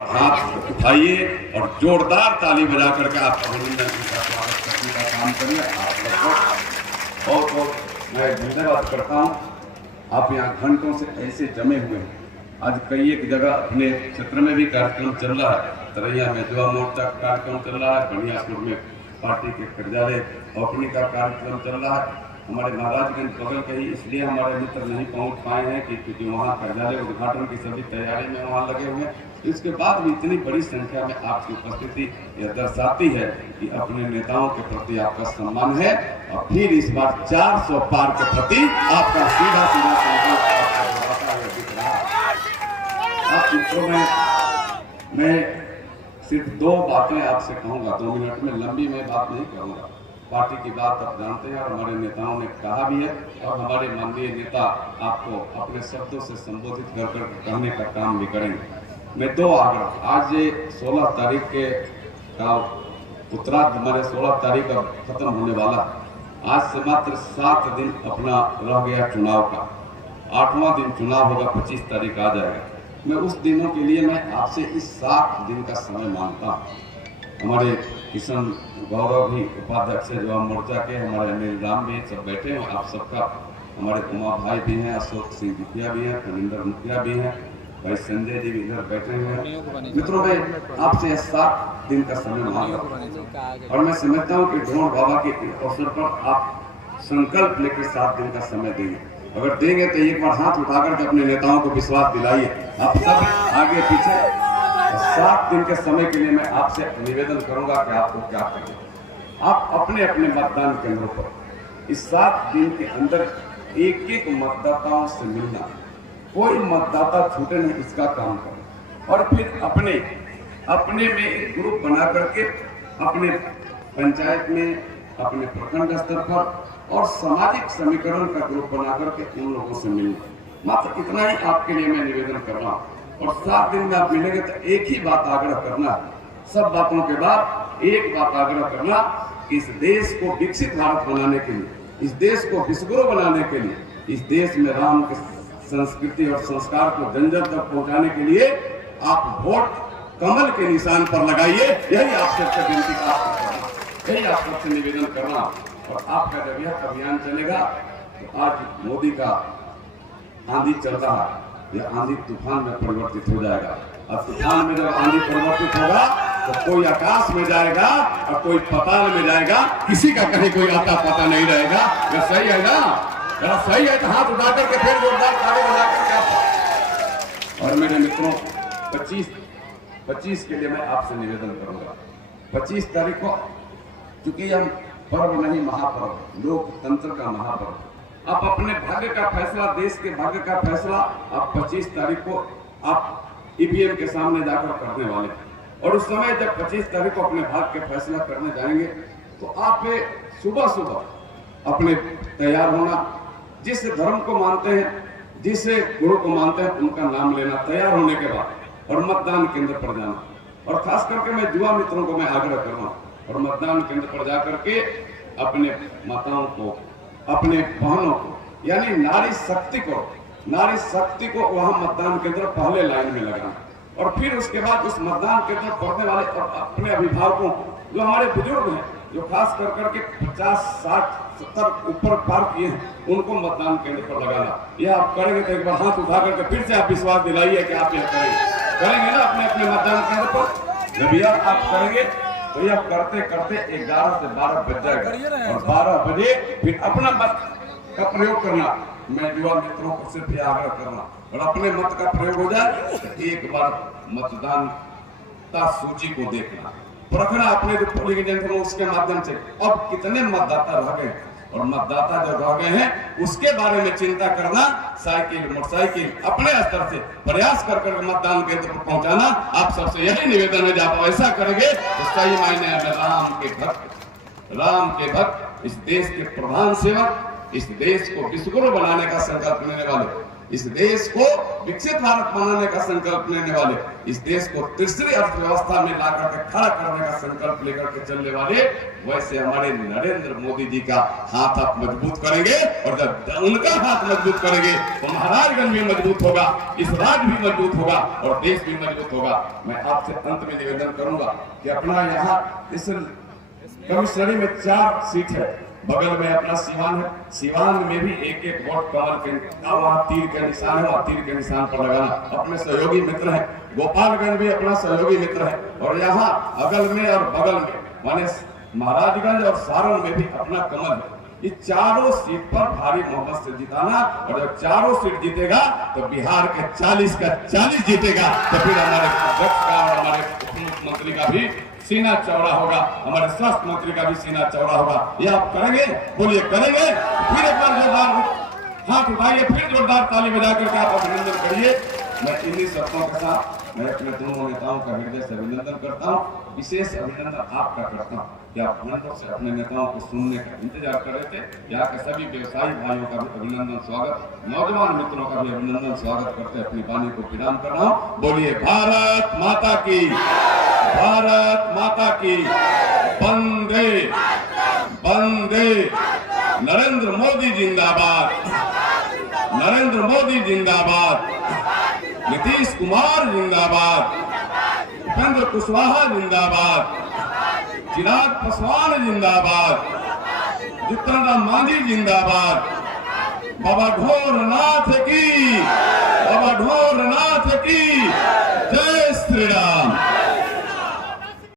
हाथ उठाइए और जोरदार ताली बजा करके आप अभिनंदन जी का स्वागत करने का काम करिए। आप सबको बहुत बहुत मैं धन्यवाद करता हूँ। आप यहाँ घंटों से ऐसे जमे हुए हैं। आज कई एक जगह अपने क्षेत्र में भी कार्यक्रम चल रहा है। तरैया में युवा मोर्चा का कार्यक्रम चल रहा है, बनियापुर में पार्टी के कार्यालय ओपनिंग का कार्यक्रम चल रहा है। हमारे महाराजगंज बगल के ही इसलिए हमारे मित्र नहीं पहुंच पाए हैं क्योंकि वहाँ कार्यालय उद्घाटन की सभी तैयारी में वहाँ लगे हुए हैं। इसके बाद भी इतनी बड़ी संख्या में आपकी उपस्थिति यह दर्शाती है कि अपने नेताओं के प्रति आपका सम्मान है और फिर इस बार 400 पार के प्रति आपका सीधा सीधा संकल्प दिख रहा है। आप मित्रों में मैं सिर्फ दो बातें आपसे कहूँगा, 2 मिनट में, लंबी मैं बात नहीं करूँगा। पार्टी की बात आप जानते हैं और हमारे नेताओं ने कहा भी है और हमारे माननीय नेता आपको अपने शब्दों से संबोधित कर कहने का काम भी करेंगे। मैं 2 आग्रह, आज ये 16 तारीख के का उत्तरार्ध हमारे 16 तारीख का खत्म होने वाला, आज से मात्र 7 दिन अपना रह गया चुनाव का। 8वां दिन चुनाव होगा, 25 तारीख आ जाएगा। मैं उस दिनों के लिए मैं आपसे इस 7 दिन का समय मांगता हूँ। हमारे किशन गौरव भी उपाध्यक्ष युवा मोर्चा के, हमारे अनिल राम भी सब बैठे हैं। आप सबका, हमारे उमा भाई भी हैं, अशोक सिंह मुखिया भी हैं, कनिंदर मुखिया भी हैं, भाई संजय जी भी इधर बैठे हुए हैं। मित्रों, मैं आपसे 7 दिन का समय मांग रहा हूँ और मैं समझता हूँ कि ढोंड बाबा के अवसर पर आप संकल्प लेकर 7 दिन का समय देंगे। अगर देंगे तो एक बार हाथ उठाकर के अपने नेताओं को विश्वास दिलाइए। आप सब आगे पीछे 7 दिन के समय के लिए मैं आपसे निवेदन करूंगा कि आपको क्या करना। आप अपने अपने मतदान केंद्रों पर इस 7 दिन के अंदर एक एक मतदाताओं से मिलना, कोई मतदाता छूटे नहीं, इसका काम करें। और फिर अपने में एक ग्रुप बना करके अपने पंचायत में, अपने प्रखंड स्तर पर और सामाजिक समीकरण का ग्रुप बना करके उन लोगों से मिलना। मात्र इतना ही आपके लिए मैं निवेदन कर रहा हूँ। और 7 दिन में आप मिलेंगे तो एक ही बात आग्रह करना, सब बातों के बाद एक बात आग्रह करना, इस देश को विकसित भारत बनाने के लिए, इस देश को विश्वगुरु बनाने के लिए, इस देश में राम के संस्कृति और संस्कार को जन जन तक पहुंचाने के लिए आप वोट कमल के निशान पर लगाइए। यही आप सबसे विनती करना, यही आप सबसे निवेदन करना। और आपका जब यह अभियान चलेगा तो आज मोदी का आंधी चल रहा है, यह आंधी तूफान में परिवर्तित हो जाएगा। और तूफान में जब आंधी परिवर्तित होगा तो कोई आकाश में जाएगा और कोई पाताल में जाएगा, किसी का कहीं कोई आता पता नहीं रहेगा। यह सही है ना? अगर सही है तो हाथ उठा करके फिर जोरदार ताली बजा करके आप। और मेरे मित्रों, 25 के लिए मैं आपसे निवेदन करूंगा। 25 तारीख को, चूंकि हम पर्व नहीं महापर्व, लोकतंत्र का महापर्व, आप अपने भाग्य का फैसला, देश के भाग्य का फैसला आप 25 तारीख को आप ईवीएम के सामने जाकर करने वाले हैं। और उस समय जब 25 तारीख को अपने भाग्य का फैसला करने जाएंगे तो आप सुबह सुबह अपने तैयार होना, जिस धर्म को मानते हैं, जिस गुरु को मानते हैं, उनका नाम लेना तैयार होने के बाद और मतदान केंद्र पर जाना। और खास करके मैं युवा मित्रों को मैं आग्रह कर रहा हूँ, और मतदान केंद्र पर जाकर के अपने माताओं को, अपने बहनों को, यानी नारी शक्ति को वहां मतदान केंद्र पहले लाइन में लगाना। और फिर उसके बाद उस मतदान केंद्र पढ़ने वाले और अपने अभिभावकों, जो हमारे बुजुर्ग हैं, जो खास कर करके 50, 60, 70 ऊपर पार किए हैं, उनको मतदान केंद्र पर लगाना। यह आप करेंगे तो एक बार हाथ उठा करके फिर से आप विश्वास दिलाइए कि आप यह करेंगे ना अपने अपने मतदान केंद्र पर। जब यह आप करेंगे तो यह करते करते 11 से 12 बज जाएगा और 12 बजे फिर अपना मत का प्रयोग करना। मैं युवा मित्रों को सिर्फ यह आग्रह करना, और अपने मत का प्रयोग हो जाए तो एक बार मतदान का सूची को देखना, परखना अपने जो पोलिंग एजेंट हो उसके माध्यम से अब कितने मतदाता रह गए, और मतदाता जो रह गए हैं उसके बारे में चिंता करना। साइकिल, मोटरसाइकिल अपने स्तर से प्रयास कर मतदान केंद्र पर पहुंचाना। आप सबसे यही निवेदन है, जब ऐसा करेंगे तो सही मायने में राम के भक्त, इस देश के प्रधान सेवक, इस देश को विश्वगुरु बनाने का संकल्प लेने वाले इस देश को विकसित भारत बनाने का संकल्प लेने वाले, इस देश को तीसरी अर्थव्यवस्था में लाकर के खड़ा करने का संकल्प लेकर के चलने वाले, वैसे हमारे नरेंद्र मोदी जी का हाथ आप मजबूत करेंगे, और जब उनका हाथ मजबूत करेंगे तो महाराजगंज भी मजबूत होगा, इस राज्य भी मजबूत होगा और देश भी मजबूत होगा। मैं आपसे अंत में निवेदन करूंगा कि अपना यहाँ इस कमिश्नरी में 4 सीट है, बगल में अपना सीवान है, सीवान में भी एक एक वोट कमल के वहाँ तीर के निशान है, वहाँ तीर के निशान पर लगाना। अपने सहयोगी मित्र हैं, गोपालगंज भी अपना सहयोगी मित्र है, और यहाँ अगल में और बगल में माने महाराजगंज और सारण में भी अपना कमल है। ये चारों सीट पर भारी मोहब्बत से जिताना, और जब चारों सीट जीतेगा तो बिहार के 40 का 40 जीतेगा, तो फिर हमारे अध्यक्ष का और हमारे उप मुख्यमंत्री का भी सीना चौड़ा होगा, हमारे स्वास्थ्य मंत्री का भी सीना चौड़ा होगा। ये आप करेंगे? बोलिए करेंगे? फिर एक बार जोरदार हाथ उठाइए, फिर जोरदार ताली बजा करके आप अभिनंदन करिए। मैं इन्हीं शब्दों के साथ मैं अपने दोनों नेताओं का हृदय से अभिनंदन करता हूँ। विशेष अभिनंदन आपका करता हूँ कि आप घंटों से अपने नेताओं को सुनने का इंतजार कर रहे थे। यहाँ के सभी व्यवसायी भाइयों का भी अभिनंदन स्वागत, नौजवान मित्रों का भी अभिनंदन स्वागत करते अपनी वाणी को विराम कर रहा हूँ। बोलिए भारत माता की, भारत माता की, वंदे वंदे, नरेंद्र मोदी जिंदाबाद, नरेंद्र मोदी जिंदाबाद, नीतीश कुमार जिंदाबाद, उपेंद्र कुशवाहा जिंदाबाद, चिराग पासवान जिंदाबाद, जीतन राम मांझी जिंदाबाद, बाबा ढोरनाथ की, बाबा ढोरनाथ